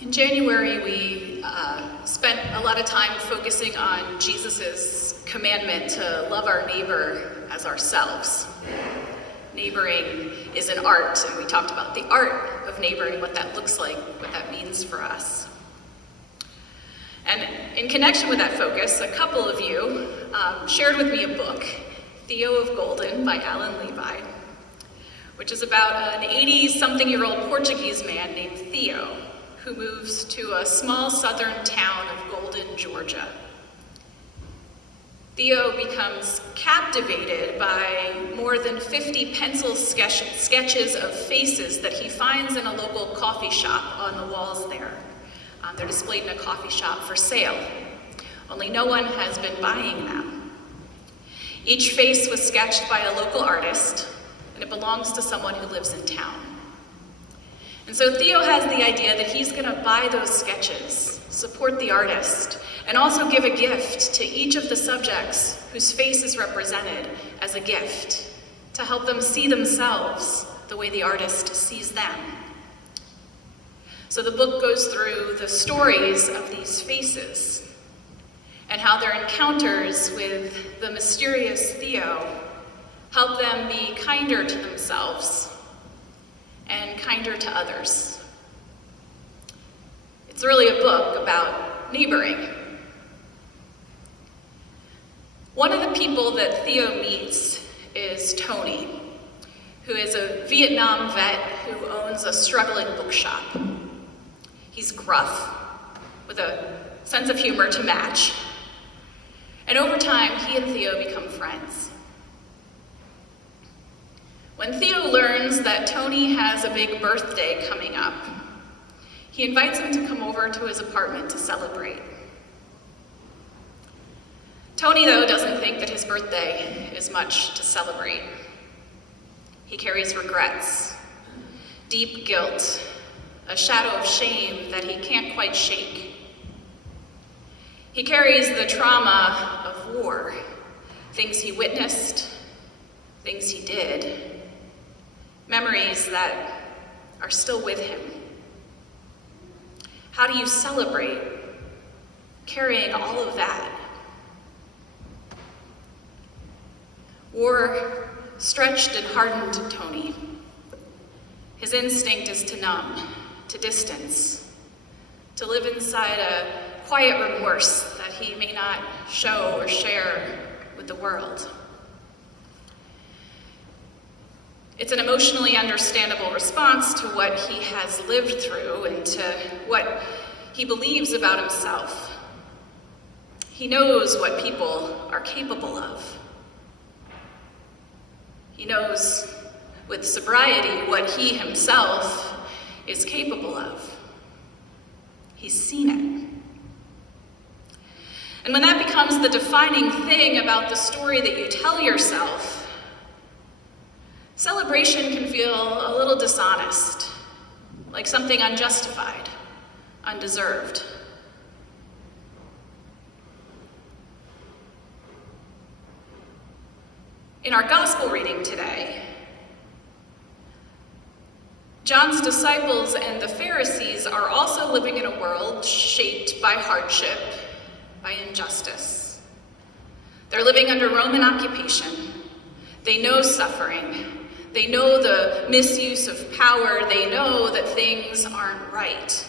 In January, we spent a lot of time focusing on Jesus' commandment to love our neighbor as ourselves. Neighboring is an art, and we talked about the art of neighboring, what that looks like, what that means for us. And in connection with that focus, a couple of you shared with me a book, Theo of Golden by Alan Levi, which is about an 80-something-year-old Portuguese man named Theo, who moves to a small southern town of Golden, Georgia. Theo becomes captivated by more than 50 pencil sketches of faces that he finds in a local coffee shop on the walls there. They're displayed in a coffee shop for sale, only no one has been buying them. Each face was sketched by a local artist, and it belongs to someone who lives in town. And so Theo has the idea that he's going to buy those sketches, support the artist, and also give a gift to each of the subjects whose face is represented as a gift, to help them see themselves the way the artist sees them. So the book goes through the stories of these faces and how their encounters with the mysterious Theo help them be kinder to themselves and kinder to others. It's really a book about neighboring. One of the people that Theo meets is Tony, who is a Vietnam vet who owns a struggling bookshop. He's gruff, with a sense of humor to match. And over time, he and Theo become friends. When Theo learns that Tony has a big birthday coming up, he invites him to come over to his apartment to celebrate. Tony, though, doesn't think that his birthday is much to celebrate. He carries regrets, deep guilt, a shadow of shame that he can't quite shake. He carries the trauma of war, things he witnessed, things he did, memories that are still with him. How do you celebrate carrying all of that? War stretched and hardened Tony. His instinct is to numb, to distance, to live inside a quiet remorse that he may not show or share with the world. It's an emotionally understandable response to what he has lived through and to what he believes about himself. He knows what people are capable of. He knows with sobriety what he himself is capable of. He's seen it. And when that becomes the defining thing about the story that you tell yourself, celebration can feel a little dishonest, like something unjustified, undeserved. In our gospel reading today, John's disciples and the Pharisees are also living in a world shaped by hardship, by injustice. They're living under Roman occupation. They know suffering. They know the misuse of power. They know that things aren't right.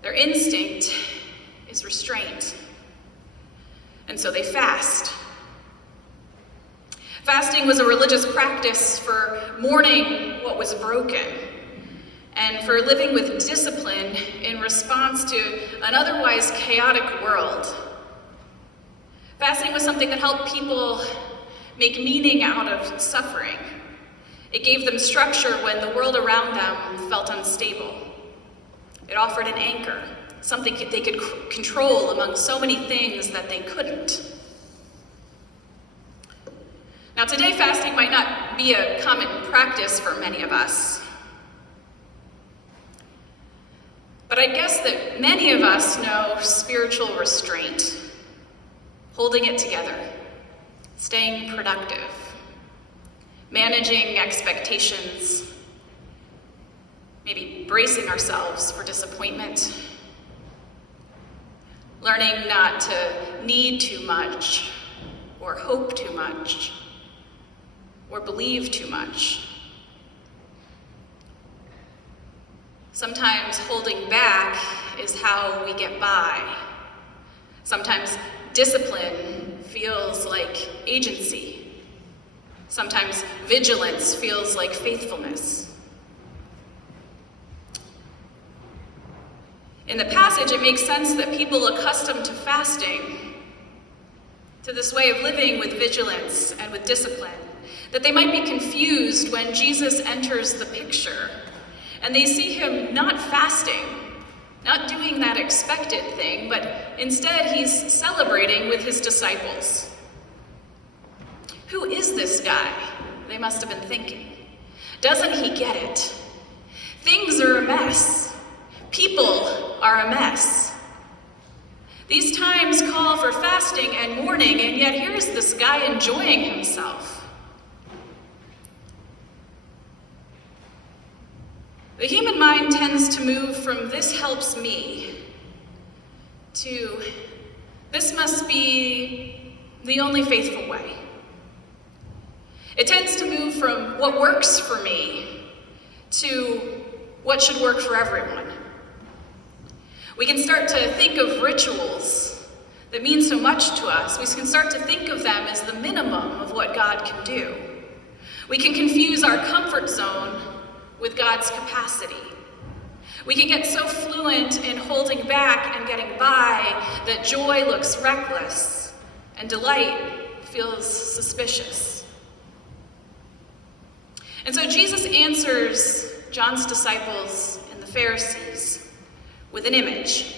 Their instinct is restraint. And so they fast. Fasting was a religious practice for mourning what was broken and for living with discipline in response to an otherwise chaotic world. Fasting was something that helped people make meaning out of suffering. It gave them structure when the world around them felt unstable. It offered an anchor, something they could control among so many things that they couldn't. Now today, fasting might not be a common practice for many of us. But I guess that many of us know spiritual restraint, holding it together, staying productive, managing expectations, maybe bracing ourselves for disappointment, learning not to need too much, or hope too much, or believe too much. Sometimes holding back is how we get by. Sometimes discipline feels like agency. Sometimes vigilance feels like faithfulness. In the passage, it makes sense that people accustomed to fasting, to this way of living with vigilance and with discipline, that they might be confused when Jesus enters the picture and they see him not fasting, not doing that expected thing, but instead he's celebrating with his disciples. Who is this guy? They must have been thinking. Doesn't he get it? Things are a mess. People are a mess. These times call for fasting and mourning, and yet here's this guy enjoying himself. The human mind tends to move from "this helps me" to "this must be the only faithful way." It tends to move from "what works for me" to "what should work for everyone." We can start to think of rituals that mean so much to us. We can start to think of them as the minimum of what God can do. We can confuse our comfort zone with God's capacity. We can get so fluent in holding back and getting by that joy looks reckless and delight feels suspicious. And so Jesus answers John's disciples and the Pharisees with an image.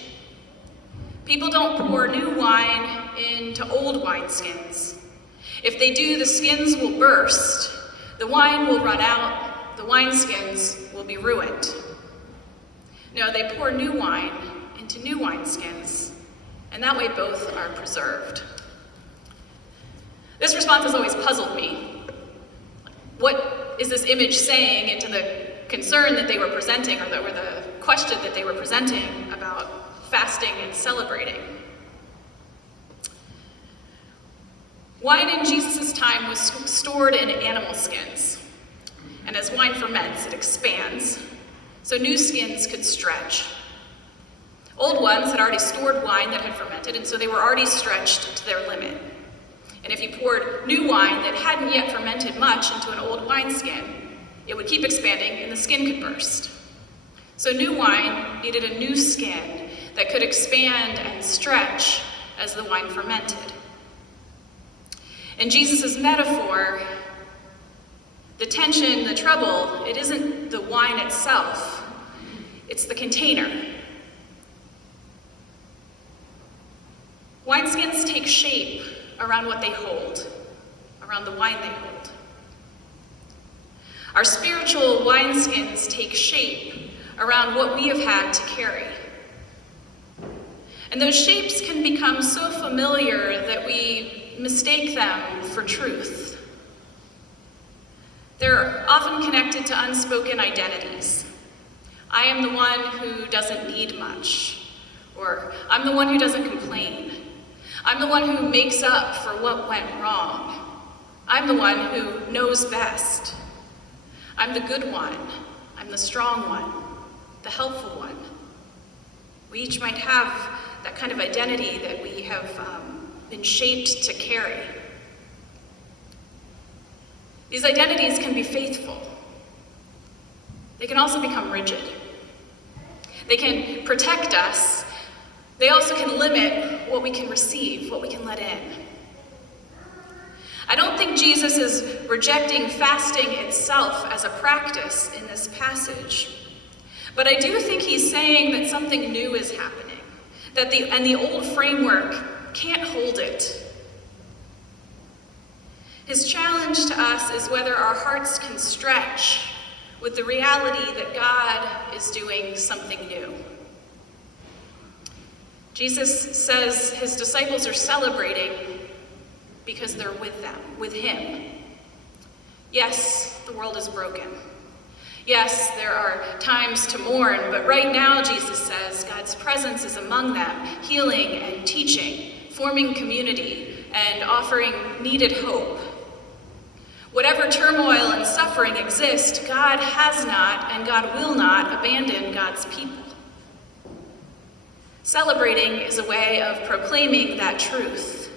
People don't pour new wine into old wineskins. If they do, the skins will burst, the wine will run out, the wineskins will be ruined. No, they pour new wine into new wineskins, and that way both are preserved. This response has always puzzled me. What is this image saying into the concern that they were presenting, or the question that they were presenting about fasting and celebrating? Wine in Jesus' time was stored in animal skins. And as wine ferments, it expands, so new skins could stretch. Old ones had already stored wine that had fermented, and so they were already stretched to their limit. And if you poured new wine that hadn't yet fermented much into an old wineskin, it would keep expanding and the skin could burst. So new wine needed a new skin that could expand and stretch as the wine fermented. In Jesus' metaphor, the tension, the trouble, it isn't the wine itself, it's the container. Wineskins take shape around what they hold, around the wine they hold. Our spiritual wineskins take shape around what we have had to carry. And those shapes can become so familiar that we mistake them for truth. They're often connected to unspoken identities. I am the one who doesn't need much, or I'm the one who doesn't complain. I'm the one who makes up for what went wrong. I'm the one who knows best. I'm the good one. I'm the strong one, the helpful one. We each might have that kind of identity that we have been shaped to carry. These identities can be faithful. They can also become rigid. They can protect us. They also can limit what we can receive, what we can let in. I don't think Jesus is rejecting fasting itself as a practice in this passage, but I do think he's saying that something new is happening, that the old framework can't hold it. His challenge to us is whether our hearts can stretch with the reality that God is doing something new. Jesus says his disciples are celebrating because they're with them, with him. Yes, the world is broken. Yes, there are times to mourn, but right now, Jesus says, God's presence is among them, healing and teaching, forming community, and offering needed hope. Whatever turmoil and suffering exist, God has not and God will not abandon God's people. Celebrating is a way of proclaiming that truth.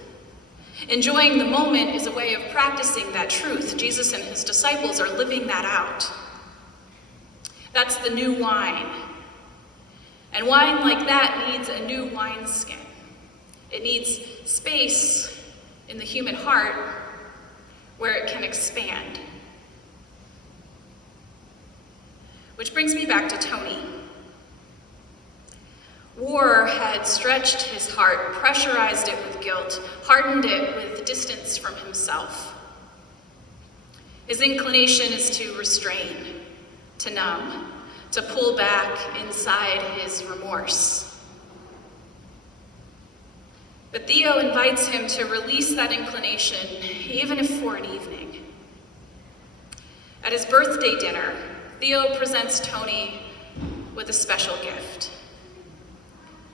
Enjoying the moment is a way of practicing that truth. Jesus and his disciples are living that out. That's the new wine. And wine like that needs a new wineskin. It needs space in the human heart where it can expand. Which brings me back to Tony. War had stretched his heart, pressurized it with guilt, hardened it with distance from himself. His inclination is to restrain, to numb, to pull back inside his remorse. But Theo invites him to release that inclination, even if for an evening. At his birthday dinner, Theo presents Tony with a special gift.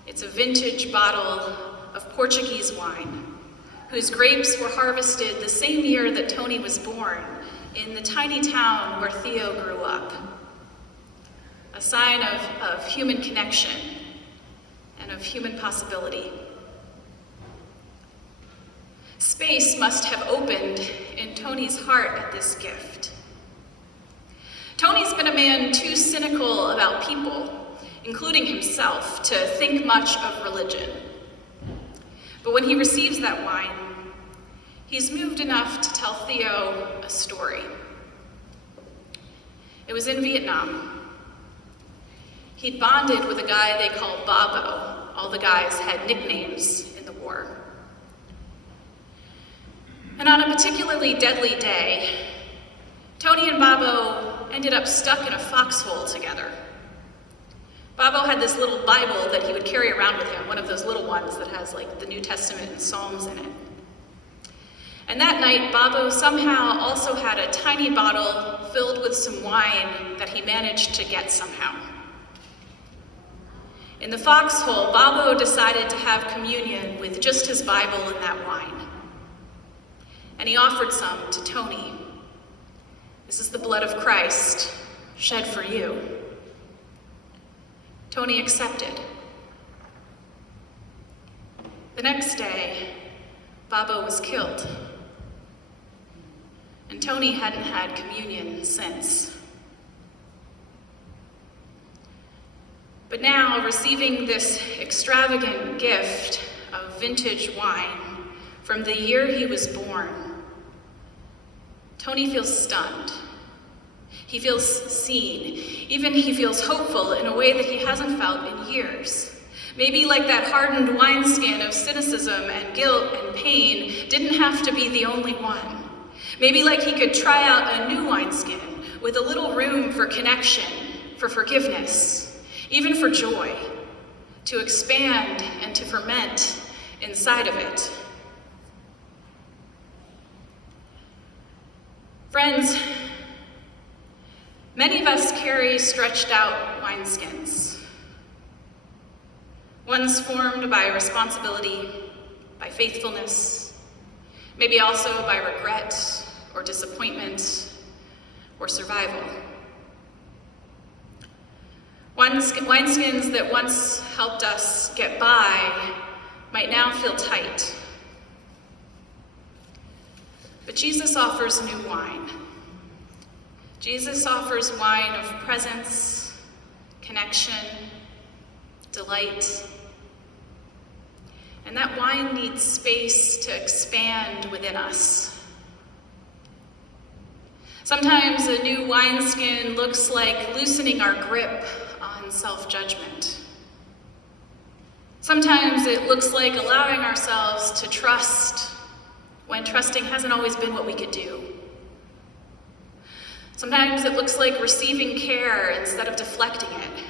It's a vintage bottle of Portuguese wine, whose grapes were harvested the same year that Tony was born, in the tiny town where Theo grew up. A sign of human connection and of human possibility. Space must have opened in Tony's heart at this gift. Tony's been a man too cynical about people, including himself, to think much of religion. But when he receives that wine, he's moved enough to tell Theo a story. It was in Vietnam. He'd bonded with a guy they called Babo. All the guys had nicknames in the war. And on a particularly deadly day, Tony and Babo ended up stuck in a foxhole together. Babo had this little Bible that he would carry around with him, one of those little ones that has like the New Testament and Psalms in it. And that night, Babo somehow also had a tiny bottle filled with some wine that he managed to get somehow. In the foxhole, Babo decided to have communion with just his Bible and that wine. And he offered some to Tony. This is the blood of Christ, shed for you. Tony accepted. The next day, Babo was killed. And Tony hadn't had communion since. But now, receiving this extravagant gift of vintage wine from the year he was born, Tony feels stunned. He feels seen. Even he feels hopeful in a way that he hasn't felt in years. Maybe like that hardened wineskin of cynicism and guilt and pain didn't have to be the only one. Maybe like he could try out a new wineskin with a little room for connection, for forgiveness, even for joy, to expand and to ferment inside of it. Friends, many of us carry stretched out wineskins. Ones formed by responsibility, by faithfulness, maybe also by regret or disappointment or survival. Wineskins that once helped us get by might now feel tight. But Jesus offers new wine. Jesus offers wine of presence, connection, delight. And that wine needs space to expand within us. Sometimes a new wineskin looks like loosening our grip on self-judgment. Sometimes it looks like allowing ourselves to trust when trusting hasn't always been what we could do. Sometimes it looks like receiving care instead of deflecting it.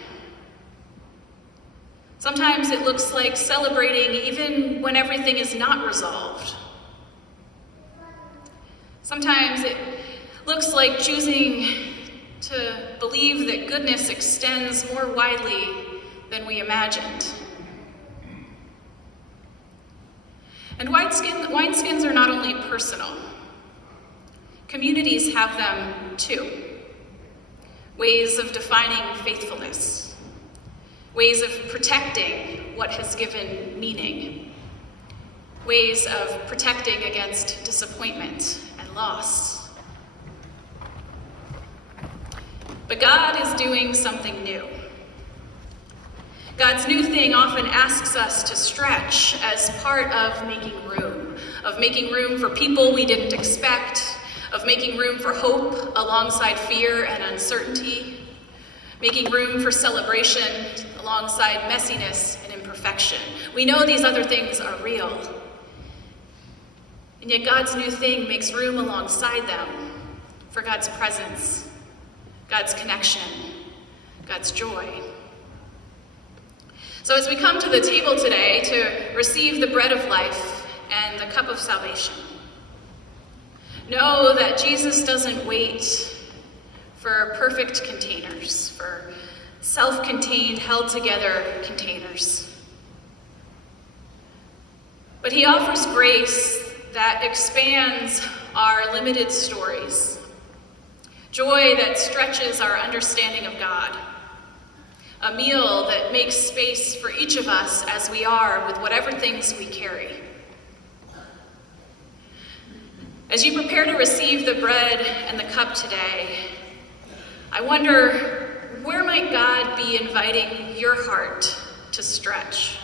Sometimes it looks like celebrating even when everything is not resolved. Sometimes it looks like choosing to believe that goodness extends more widely than we imagined. And wineskins are not only personal. Communities have them too. Ways of defining faithfulness. Ways of protecting what has given meaning. Ways of protecting against disappointment and loss. But God is doing something new. God's new thing often asks us to stretch as part of making room for people we didn't expect, of making room for hope alongside fear and uncertainty, making room for celebration alongside messiness and imperfection. We know these other things are real, and yet God's new thing makes room alongside them for God's presence, God's connection, God's joy. So as we come to the table today to receive the bread of life and the cup of salvation, know that Jesus doesn't wait for perfect containers, for self-contained, held-together containers. But he offers grace that expands our limited stories, joy that stretches our understanding of God, a meal that makes space for each of us as we are with whatever things we carry. As you prepare to receive the bread and the cup today, I wonder, where might God be inviting your heart to stretch?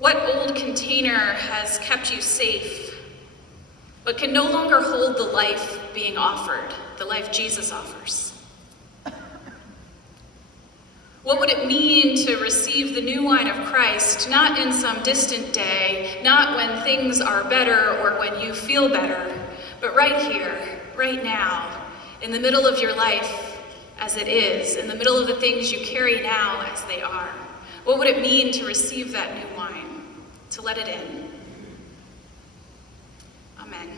What old container has kept you safe, but can no longer hold the life being offered, the life Jesus offers? What would it mean to receive the new wine of Christ, not in some distant day, not when things are better or when you feel better, but right here, right now, in the middle of your life as it is, in the middle of the things you carry now as they are? What would it mean to receive that new wine, to let it in? Amen.